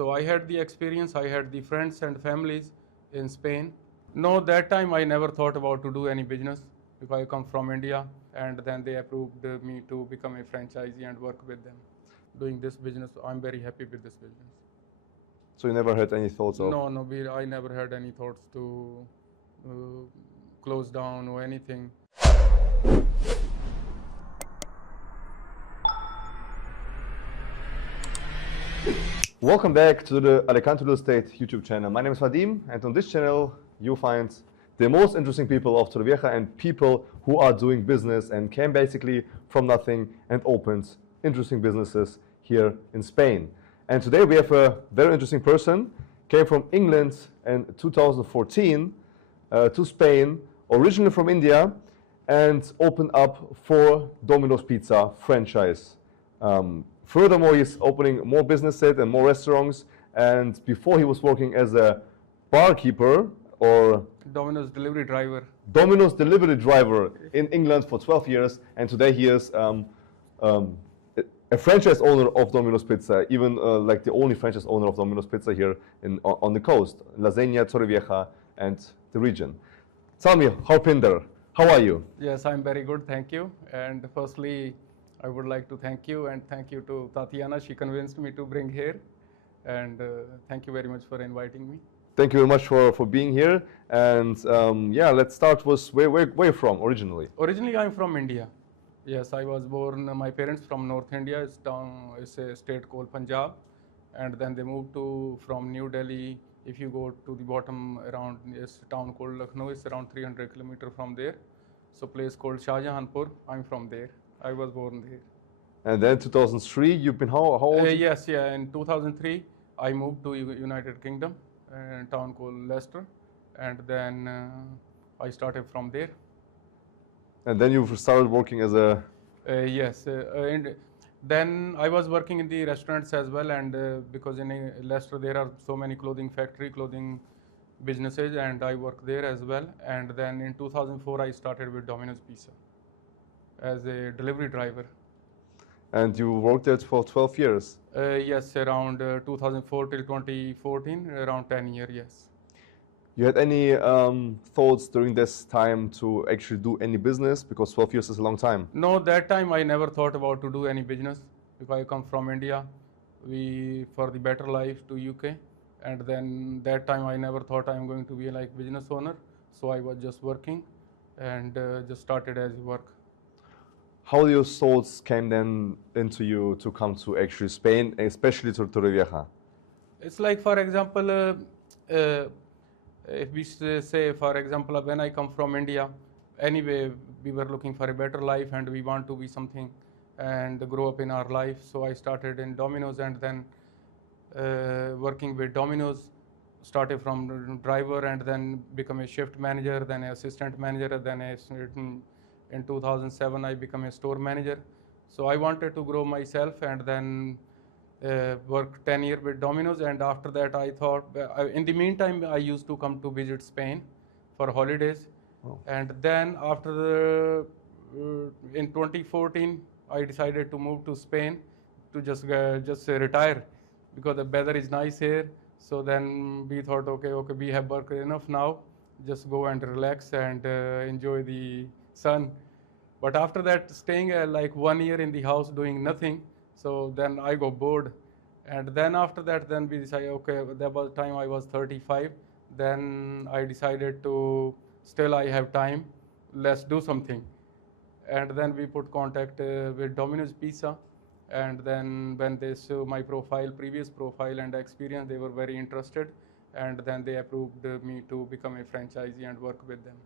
So I had the experience, I had the friends and families in Spain. No, that time I never thought about to do any business because I come from India, and then they approved me to become a franchisee and work with them. Doing this business, I'm very happy with this business. So you never had any thoughts of? No, I never had any thoughts to uh, close down or anything. Welcome back to the Alicante Real Estate YouTube channel. My name is Vadim, and on this channel you'll find the most interesting people of Torrevieja and people who are doing business and came basically from nothing and opened interesting businesses here in Spain. And today we have a very interesting person, came from England in 2014 to Spain, originally from India, and opened up 4 Domino's Pizza franchise. Furthermore, he's opening more businesses and more restaurants. And before he was working as a barkeeper or Domino's delivery driver. Domino's delivery driver in England for 12 years. And today he is a franchise owner of Domino's Pizza, even like the only franchise owner of Domino's Pizza here on the coast, Lasagna, Torrevieja, and the region. Tell me, Harpinder, how are you? Yes, I'm very good, thank you. And firstly, I would like to thank you and thank you to Tatiana. She convinced me to bring here. And thank you very much for inviting me. Thank you very much for being here. And yeah, let's start with where you're from originally. Originally, I'm from India. Yes, I was born, my parents from North India. It's a state called Punjab. And then they moved from New Delhi. If you go to the bottom around, it's a town called Lucknow. It's around 300 kilometers from there. So place called Shahjahanpur. I'm from there. I was born there. And then 2003, you've been how old? Yes, yeah. In 2003, I moved to United Kingdom, a town called Leicester, and then I started from there. And then you started working as a... Yes, and then I was working in the restaurants as well, and because in Leicester there are so many clothing businesses, and I worked there as well. And then in 2004, I started with Domino's Pizza as a delivery driver. And you worked there for 12 years? Yes, around 2004 till 2014, around 10 years, yes. You had any thoughts during this time to actually do any business? Because 12 years is a long time. No, that time I never thought about to do any business because I come from India. For the better life to UK. And then that time I never thought I'm going to be like business owner. So I was just working and just started as work. How your thoughts came then into you to come to actually Spain, especially to Torrevieja? It's like, for example, if we say, for example, when I come from India, anyway, we were looking for a better life and we want to be something and grow up in our life. So I started in Domino's and then working with Domino's, started from driver and then become a shift manager, then an assistant manager, then in 2007 I became a store manager. So I wanted to grow myself and then worked 10 years with Domino's, and after that I thought, in the meantime I used to come to visit Spain for holidays. Oh. And then after in 2014 I decided to move to Spain to just retire because the weather is nice here. So then we thought, okay, we have worked enough now, just go and relax and enjoy the sun. But after that, staying like 1 year in the house doing nothing, so then I got bored. And then after that, then we decided, okay, that was time I was 35. Then I decided to, still I have time, let's do something. And then we put contact with Domino's Pizza. And then when they saw my profile, previous profile and experience, they were very interested. And then they approved me to become a franchisee and work with them.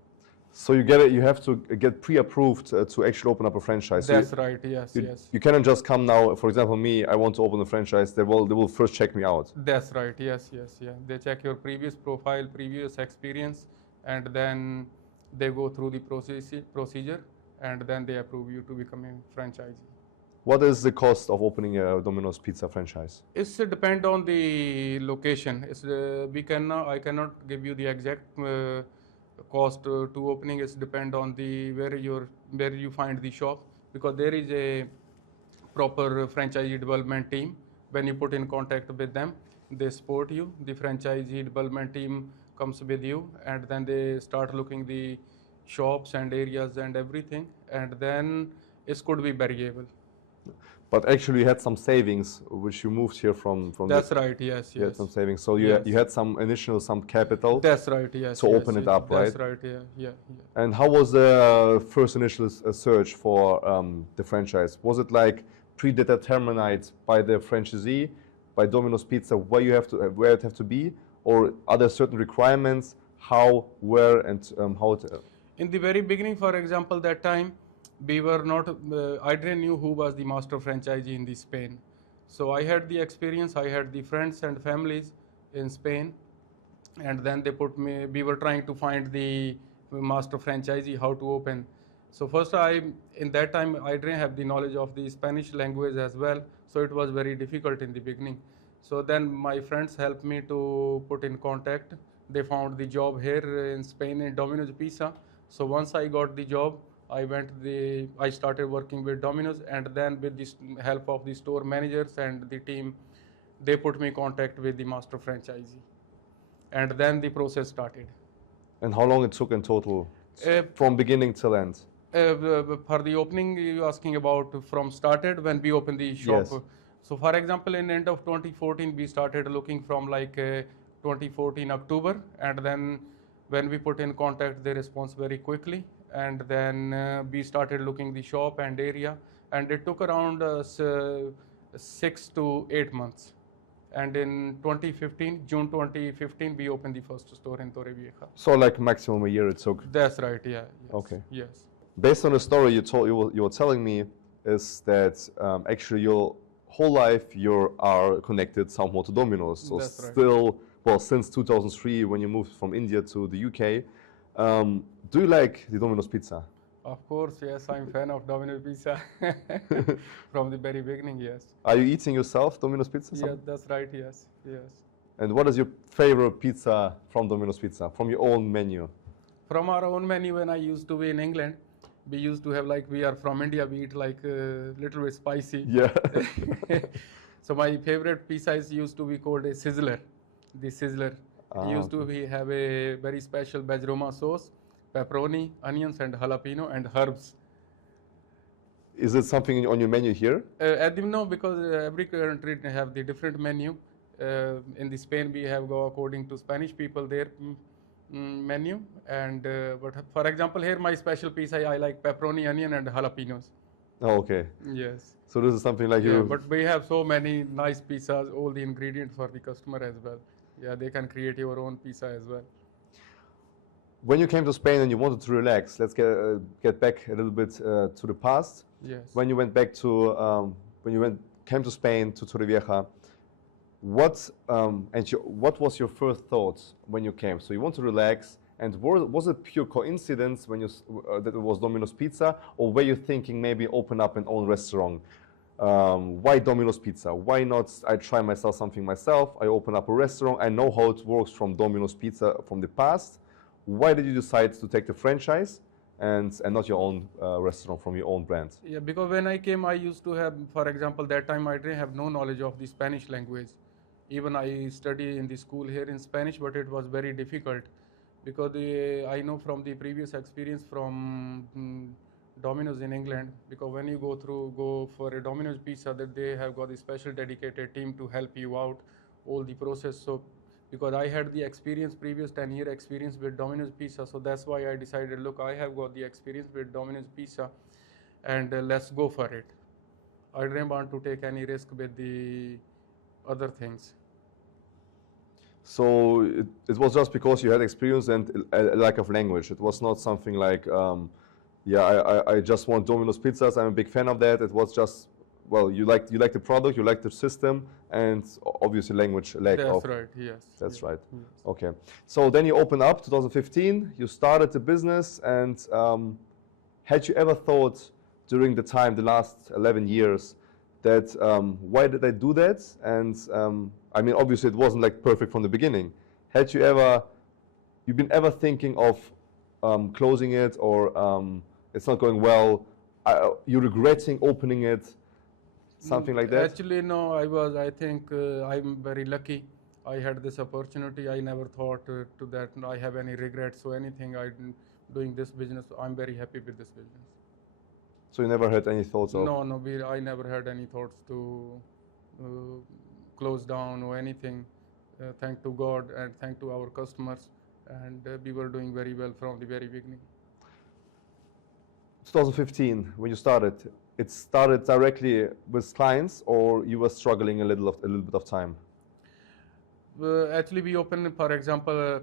So you have to get pre-approved to actually open up a franchise. That's right. Yes, yes. You cannot just come now. For example, me, I want to open a franchise. They will first check me out. That's right. Yes, yes, yeah. They check your previous profile, previous experience, and then they go through the procedure, and then they approve you to become a franchisee. What is the cost of opening a Domino's Pizza franchise? It's depend on the location. I cannot give you the exact cost to opening. It's depend on the where you find the shop, because there is a proper franchisee development team. When you put in contact with them, they support you. The franchisee development team comes with you, and then they start looking the shops and areas and everything, and then it could be variable. But actually, you had some savings, which you moved here from. That's right. Yes. You had Yes. some savings, so Yes. you had some initial capital. That's right. Yes. To yes, open it yes. up, right? That's right. Yeah. Yeah. Yeah. And how was the first initial search for the franchise? Was it like predetermined by the franchisee, by Domino's Pizza, where it have to be, or are there certain requirements? How, where, and how it? In the very beginning, for example, that time we were not. I didn't knew who was the master franchisee in the Spain. So I had the experience. I had the friends and families in Spain, and then they put me. We were trying to find the master franchisee, how to open. So first, in that time I didn't have the knowledge of the Spanish language as well. So it was very difficult in the beginning. So then my friends helped me to put in contact. They found the job here in Spain in Domino's Pizza. So once I got the job, I started working with Domino's, and then with the help of the store managers and the team, they put me in contact with the master franchisee, and then the process started. And how long it took in total, Uh, from beginning till end? For the opening, you asking about from started when we opened the shop. Yes. So for example, in end of 2014, we started looking from 2014 October, and then when we put in contact, they respond very quickly, and then we started looking the shop and area, and it took around 6 to 8 months. And in 2015, June 2015, we opened the first store in Torrevieja. So like maximum a year it took. That's right. Yeah. Yes, Okay. Yes. Based on the story you were telling me, is that actually your whole life you are connected somehow to Domino's. So That's right. still, well, since 2003 when you moved from India to the UK, do you like the Domino's pizza? Of course, yes, I'm fan of Domino Pizza from the very beginning, yes. Are you eating yourself Domino's pizza? Yeah, that's right, yes, yes. And what is your favorite pizza from Domino's Pizza, from your own menu? From our own menu, when I used to be in England, we used to have we are from India, we eat little bit spicy. Yeah. So my favorite pizza used to be called a sizzler, the sizzler. We have a very special veg Roma sauce, pepperoni, onions, and jalapeno, and herbs. Is it something on your menu here? No, because every country have the different menu. In the Spain, we have go according to Spanish people their menu. And but for example, here my special piece, I like pepperoni, onion, and jalapenos. Oh, okay. Yes. So this is something like Yeah, you. but we have so many nice pizzas, all the ingredients for the customer as well. Yeah, they can create your own pizza as well. When you came to Spain and you wanted to relax, let's get back a little bit to the past. Yes. When you went back to came to Spain to Torrevieja, what was your first thoughts when you came? So you want to relax, and was it pure coincidence when that it was Domino's Pizza, or were you thinking maybe open up an own restaurant? Why Domino's Pizza? Why not I try something myself? I open up a restaurant. I know how it works from Domino's Pizza from the past. Why did you decide to take the franchise and not your own restaurant from your own brand? Yeah, because when I came, I used to have, for example, that time I didn't have no knowledge of the Spanish language. Even I studied in the school here in Spanish, but it was very difficult because I know from the previous experience from Domino's in England, because when you go for a Domino's pizza, that they have got a special dedicated team to help you out all the process. So because I had the experience, previous 10-year experience with Domino's Pizza, so that's why I decided, look, I have got the experience with Domino's Pizza, and let's go for it. I didn't want to take any risk with the other things. So it was just because you had experience and a lack of language. It was not something like, I just want Domino's pizzas. I'm a big fan of that. It was just, well, you like the product, you like the system, and obviously language lack of. That's right. Yes. That's right. Yes. Okay. So then you open up 2015. You started the business, and had you ever thought during the time, the last 11 years, that why did I do that? And I mean, obviously it wasn't like perfect from the beginning. Had you been ever thinking of closing it, or it's not going well? You regretting opening it? Something like that? Actually, no. I think I'm very lucky I had this opportunity. I never thought to that I have any regrets or anything. Doing this business. I'm very happy with this business. So you never had any thoughts of? No, I never had any thoughts to uh, close down or anything. Thank to God and thank to our customers, and we were doing very well from the very beginning. 2015, when you started, it started directly with clients, or you were struggling a little bit of time? Actually, we opened, for example,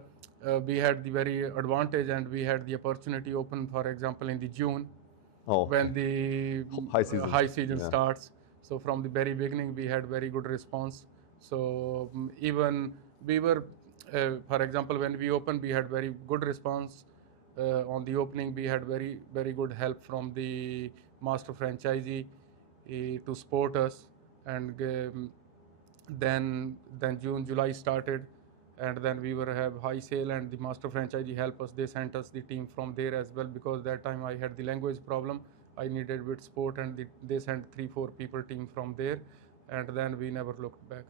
we had the very advantage and we had the opportunity open, for example, in the June, when the high season starts. So from the very beginning, we had very good response. So even we were, for example, when we opened, we had very good response. On the opening, we had very good help from the master franchisee to support us, and then June, July started, and then we were have high sale, and the master franchisee help us. They sent us the team from there as well, because that time I had the language problem. I needed bit support, and they sent 3-4 people team from there, and then we never looked back.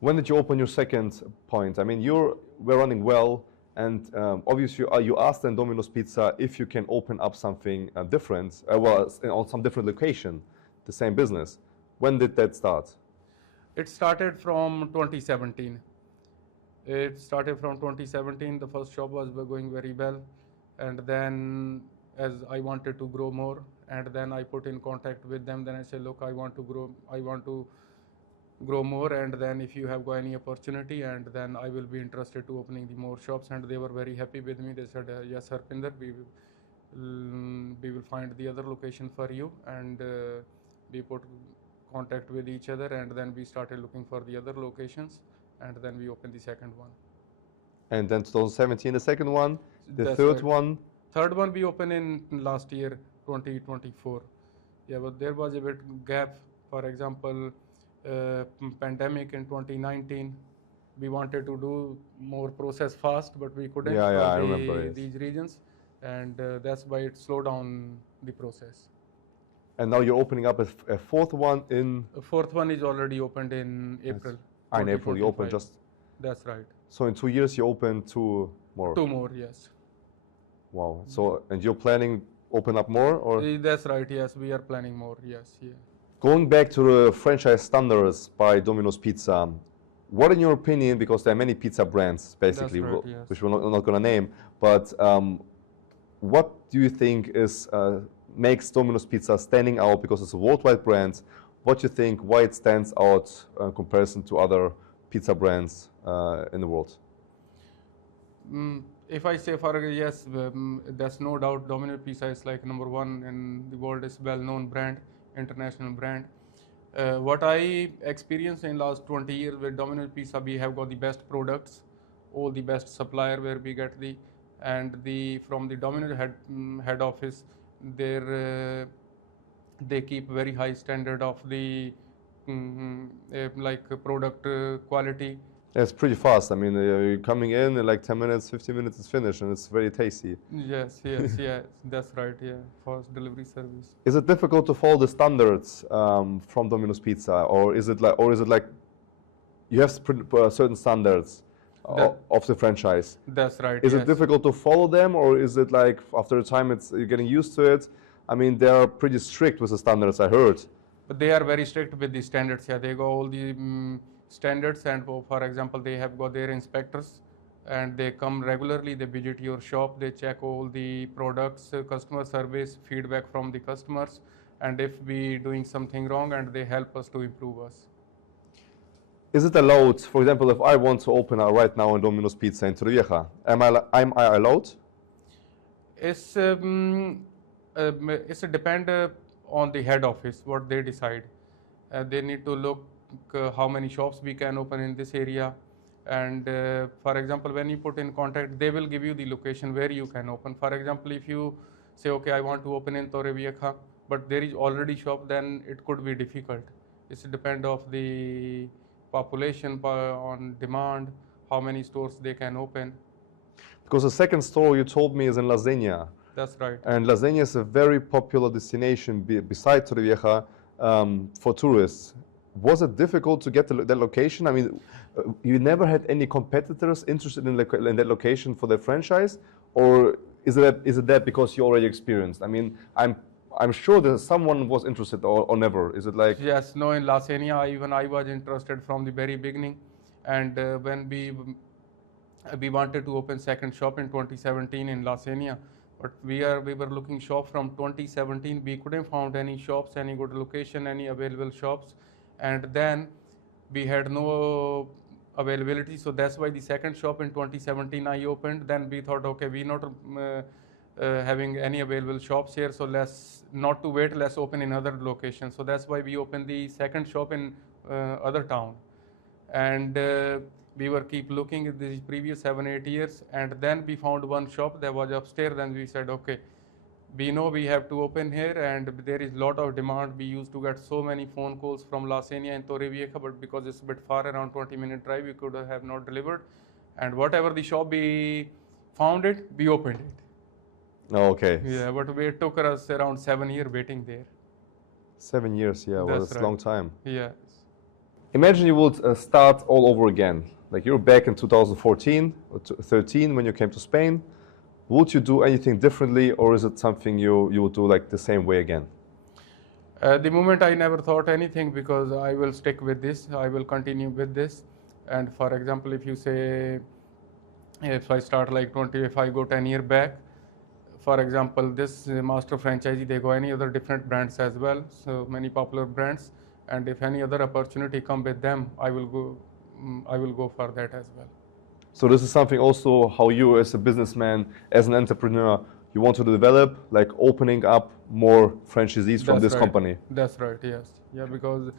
When did you open your second point? I mean, you were running well, and obviously you asked then Domino's Pizza if you can open up something different, on some different location, the same business. When did that start? It started from 2017. The first shop was going very well, and then as I wanted to grow more, and then I put in contact with them. Then I said, look, I want to grow more, and then if you have got any opportunity, and then I will be interested to opening the more shops. And they were very happy with me. They said, yes, Harpinder, we will find the other location for you, and we put contact with each other, and then we started looking for the other locations, and then we opened the second one. And then 2017 the second one, the third one? Third one we opened in last year, 2024. Yeah, but there was a bit gap. For example, pandemic in 2019. We wanted to do more process fast, but we couldn't for these reasons, and that's why it slowed down the process. And now you're opening up a fourth one in? A fourth one is already opened in April. In April you opened just? That's right. So in 2 years you opened 2 more? 2 more, yes. Wow. So, and you're planning open up more, or? That's right, yes, we are planning more, yes. Yeah. Going back to the franchise standards by Domino's Pizza, what in your opinion, because there are many pizza brands basically, right, yes, which we're not going to name, but what do you think is makes Domino's Pizza standing out, because it's a worldwide brand? What do you think, why it stands out in comparison to other pizza brands in the world? If I say yes, there's no doubt Domino Pizza is like #1 in the world. Is well-known brand, international brand. What I experienced in last 20 years with Domino Pizza, we have got the best products, all the best supplier where we get from the Domino head office, they keep very high standard of the product quality. It's pretty fast. I mean, you're coming in like 10 minutes, 15 minutes is finished, and it's very tasty. Yes, that's right. Yeah, fast delivery service. Is it difficult to follow the standards from Domino's Pizza, or is it like you have certain standards of the franchise? That's right. Is it difficult to follow them, or is it like after a time you're getting used to it? I mean, they are pretty strict with the standards, I heard. But they are very strict with the standards. Yeah, they go all the standards, and for example, they have got their inspectors, and they come regularly. They visit your shop. They check all the products, customer service, feedback from the customers, and if we doing something wrong, and they help us to improve us. Is it allowed, for example, if I want to open right now in Domino's Pizza in Torrevieja, am I allowed? It's depend on the head office what they decide. They need to look how many shops we can open in this area, and for example, when you put in contact, they will give you the location where you can open. For example, if you say, okay, I want to open in Torrevieja, but there is already shop, then it could be difficult. It's depend of the population on demand, how many stores they can open. Because the second store you told me is in Lasagna. That's right. And Lasagna is a very popular destination beside Torrevieja for tourists. was it difficult to get the location? I mean, you never had any competitors interested in that location for the franchise, or is it that because you already experienced? I mean, I'm sure that someone was interested, or never. Is it like? Yes, no, in Lasenia, even I was interested from the very beginning. And when we wanted to open second shop in 2017 in Lasenia, but we were looking shop from 2017. We couldn't found any shops, any good location, any available shops, and then we had no availability. So that's why the second shop in 2017 I opened. Then we thought, okay, we not having any available shops here, so let's not to wait, let's open in other locations. So that's why we opened the second shop in other town. And we were keep looking at the previous 7-8 years, and then we found one shop that was upstairs. Then we said, okay, we know we have to open here, and there is lot of demand. We used to get so many phone calls from Lasenia and Torrevieja, but because it's a bit far, around 20-minute drive, we could have not delivered. And whatever the shop we found it, we opened it. Oh, okay. Yeah, but it took us around 7 years waiting there. 7 years, yeah, well, that's a long time. Yes. Imagine you would start all over again. Like you're back in 2014 or 13 when you came to Spain. Would you do anything differently, or is it something you would do like the same way again? The moment I never thought anything, because I will stick with this, I will continue with this. And for example, if you say, if I start like 20, if I go 10 years back, for example, this master franchisee, they go any other different brands as well, so many popular brands. And if any other opportunity come with them, I will go for that as well. So this is something also how you as a businessman, as an entrepreneur, you want to develop, like opening up more franchisees from this company. That's right, yes. Yeah, because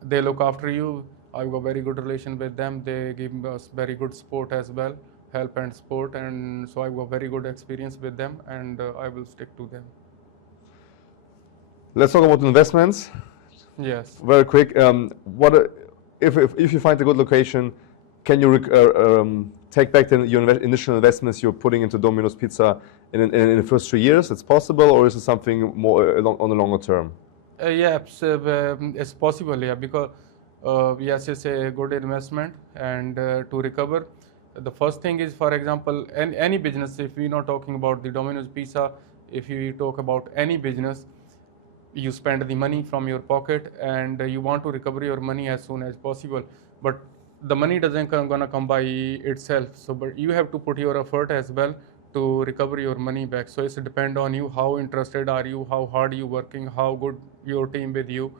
they look after you. I've got very good relation with them. They give us very good support as well, help and support. And so I've got very good experience with them, and I will stick to them. Let's talk about investments. Yes. Very quick. If you find a good location, can you take back your initial investments you're putting into Domino's Pizza in the first 3 years? It's possible, or is it something more on the longer term? Yeah, it's possible. Yeah, because yes, it's a good investment, and to recover, the first thing is, for example, any business. If we're not talking about the Domino's Pizza, if you talk about any business, you spend the money from your pocket, and you want to recover your money as soon as possible. But the money doesn't gonna come by itself. So, but you have to put your effort as well to recover your money back. So it's depend on you. How interested are you? How hard you working? How good your team with you?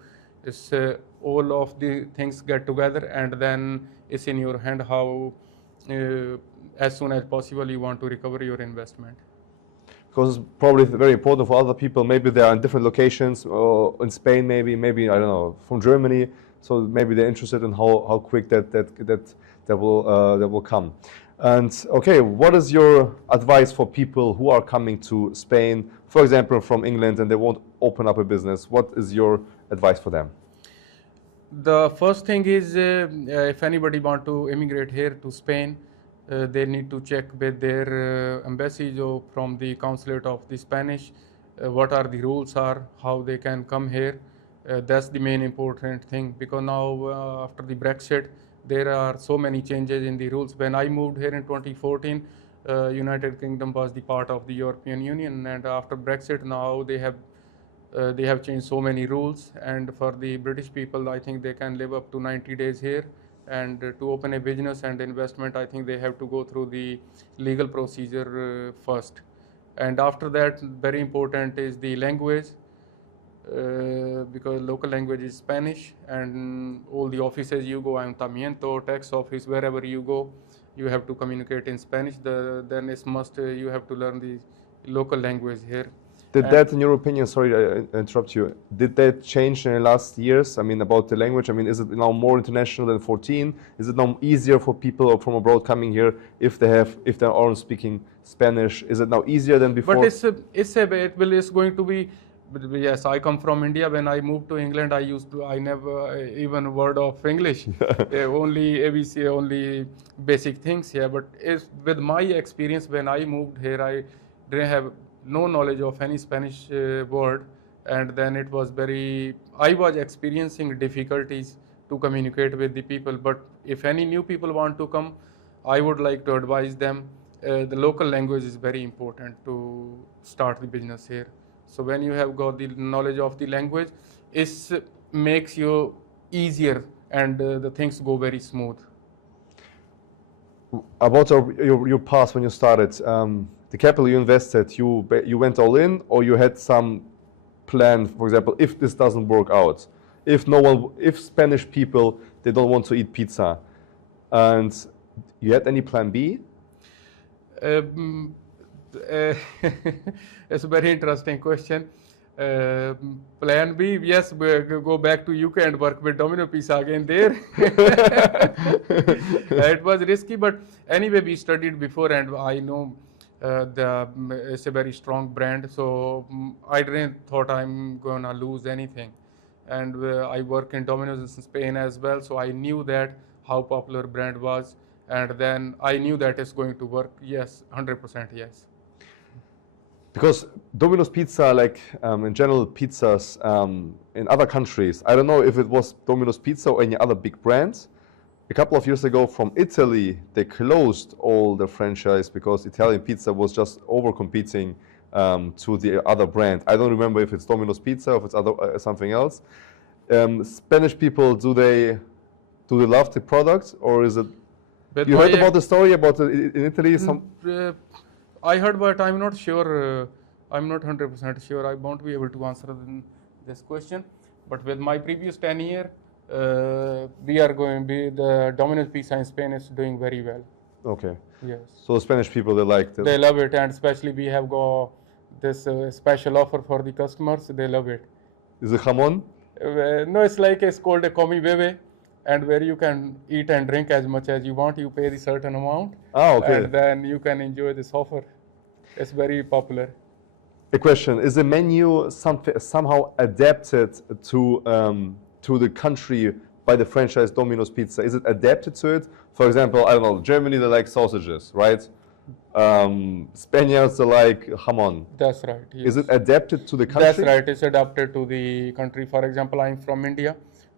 It's all of the things get together, and then it's in your hand how as soon as possible you want to recover your investment. Because it's probably very important for other people. Maybe they are in different locations, or in Spain, maybe I don't know, from Germany. So maybe they're interested in how quick that will come. And okay, what is your advice for people who are coming to Spain, for example, from England, and they won't open up a business? What is your advice for them? The first thing is, if anybody want to immigrate here to Spain, they need to check with their embassies or from the consulate of the Spanish, what are the rules are, how they can come here. That's the main important thing, because now after the Brexit, there are so many changes in the rules. When I moved here in 2014, United Kingdom was the part of the European Union, and after Brexit, now they have changed so many rules. And for the British people, I think they can live up to 90 days here. And to open a business and investment, I think they have to go through the legal procedure first. And after that, very important is the language, because local language is Spanish, and all the offices you go, ayuntamiento, tax office, wherever you go, you have to communicate in Spanish. Then it's must you have to learn the local language here. Did that, in your opinion, sorry I interrupt you, did that change in the last years? I mean, about the language, I mean, is it now more international than 14? Is it now easier for people from abroad coming here if they aren't speaking Spanish? Is it now easier than before? But it's going to be. Yes, I come from India. When I moved to England, I never even a word of English, only ABC, only basic things here. But with my experience, when I moved here, I didn't have no knowledge of any Spanish word, and then it was I was experiencing difficulties to communicate with the people. But if any new people want to come, I would like to advise them. The local language is very important to start the business here. So when you have got the knowledge of the language, it makes you easier, and the things go very smooth. About your past when you started, the capital you invested, you went all in, or you had some plan, for example, if this doesn't work out, if Spanish people, they don't want to eat pizza, and you had any plan B? It's a very interesting question. Plan B, yes, go back to UK and work with Domino Pizza again there. It was risky, but anyway, we studied before, and I know it's a very strong brand, so I didn't thought I'm gonna lose anything. And I work in Domino's in Spain as well, so I knew that how popular brand was, and then I knew that it's going to work. Yes, 100% yes. Because Domino's Pizza, like in general pizzas in other countries, I don't know if it was Domino's Pizza or any other big brands. A couple of years ago from Italy, they closed all the franchise because Italian pizza was just over-competing to the other brand. I don't remember if it's Domino's Pizza or if it's something else. Spanish people, do they love the product, or is it? But you heard about the story about in Italy? I heard, but I'm not sure. I'm not 100% sure. I won't be able to answer this question. But with my previous 10 years, we are going to be the Domino's Pizza in Spain is doing very well. Okay. Yes. So the Spanish people, they like it. They love it, and especially we have got this special offer for the customers. They love it. Is it jamon? No, it's called a comi bebe, and where you can eat and drink as much as you want. You pay the certain amount. Ah, okay. And then you can enjoy this offer. It's very popular. A question: is the menu somehow adapted to the country by the franchise Domino's Pizza? Is it adapted to it? For example, I don't know, Germany, they like sausages, right? Spaniards, they like jamon. That's right. Yes. Is it adapted to the country? That's right. It's adapted to the country. For example, I'm from India.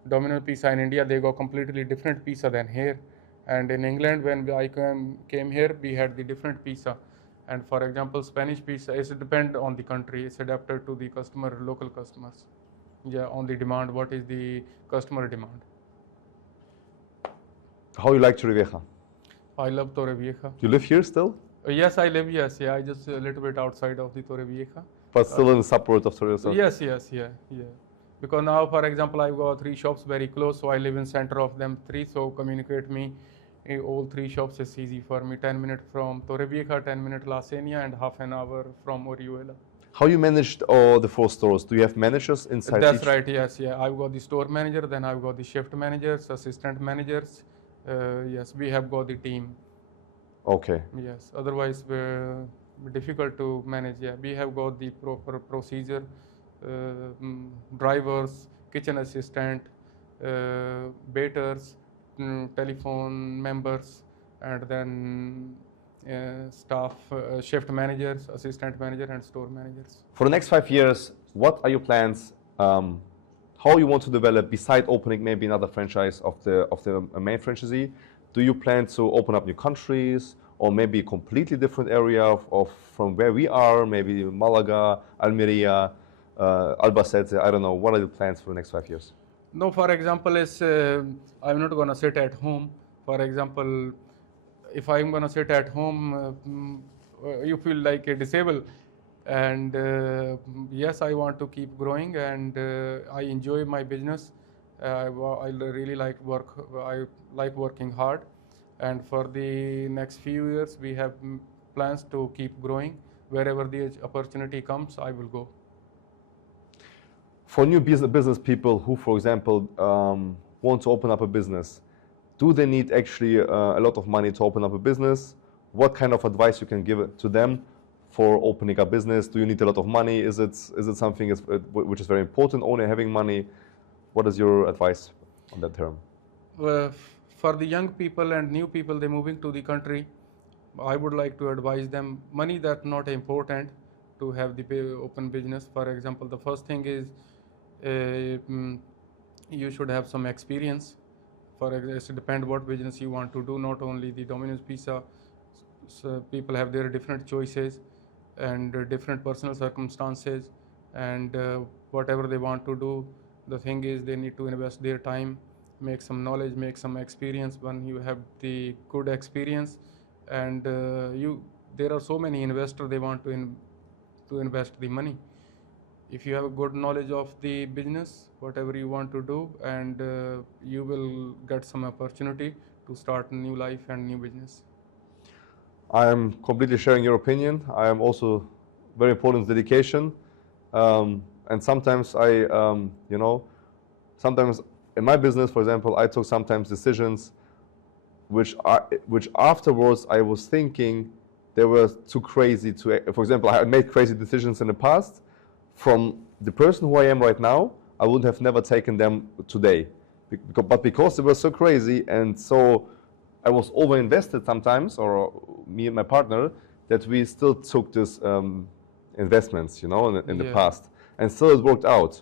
Domino's Pizza in India, they got completely different pizza than here. And in England, when I came here, we had the different pizza. And for example, Spanish pizza, it depends on the country. It's adapted to the customer, local customers. Yeah, on the demand, what is the customer demand. How you like Torrevieja? I love Torrevieja. You live here still? Yes, I live, yes. Yeah, I just a little bit outside of the Torrevieja. But still in the suburb of Torrevieja? Yes, yeah. Because now, for example, I've got 3 shops very close, so I live in center of them 3, so communicate me. All 3 shops is easy for me. 10 minutes from Torrevieja, 10 minutes La Senia, and half an hour from Orihuela. How you managed all the 4 stores? Do you have managers inside That's right, yes, yeah. I've got the store manager, then I've got the shift managers, assistant managers. Yes, we have got the team. Okay. Yes, otherwise we're difficult to manage. Yeah, we have got the proper procedure, drivers, kitchen assistant, waiters, telephone members, and then staff, shift managers, assistant manager, and store managers. For the next 5 years, what are your plans? How you want to develop, beside opening maybe another franchise of the main franchisee? Do you plan to open up new countries, or maybe a completely different area of from where we are, maybe Malaga, Almeria, Albacete? I don't know. What are the plans for the next 5 years? No, for example, I'm not going to sit at home. For example, if I'm going to sit at home, you feel like a disabled. And yes, I want to keep growing, and I enjoy my business. I really like work. I like working hard. And for the next few years, we have plans to keep growing. Wherever the opportunity comes, I will go. For new business people who, for example, want to open up a business, do they need actually a lot of money to open up a business? What kind of advice you can give to them for opening a business? Do you need a lot of money? Is it something which is very important, only having money? What is your advice on that term? For the young people and new people, they're moving to the country, I would like to advise them, money that's not important to have the open business. For example, the first thing is you should have some experience it depends what business you want to do. Not only the Domino's Pizza, so people have their different choices and different personal circumstances, and whatever they want to do. The thing is, they need to invest their time, make some knowledge, make some experience. When you have the good experience, and there are so many investors, they want to invest the money. If you have a good knowledge of the business, whatever you want to do, and you will get some opportunity to start a new life and new business. I am completely sharing your opinion. I am also very important dedication, and sometimes sometimes in my business, for example, I took sometimes decisions which afterwards I was thinking they were too crazy to. For example, I made crazy decisions in the past. From the person who I am right now, I would have never taken them today, but because they were so crazy and so. I was over-invested sometimes, or me and my partner, that we still took this investments, in the past, and still it worked out.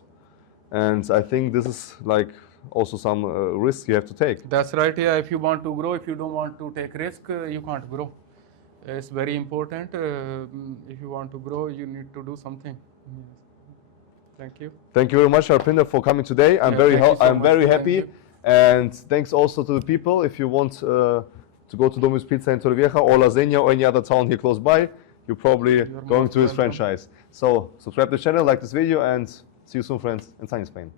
And I think this is like also some risk you have to take. That's right. Yeah. If you want to grow, if you don't want to take risk, you can't grow. It's very important. If you want to grow, you need to do something. Thank you. Thank you very much, Arpinder, for coming today. I'm very happy. And thanks also to the people. If you want to go to Domino's Pizza in Torrevieja or Lasagna or any other town here close by, you're probably going to his franchise. So subscribe to the channel, like this video, and see you soon, friends, in sunny Spain.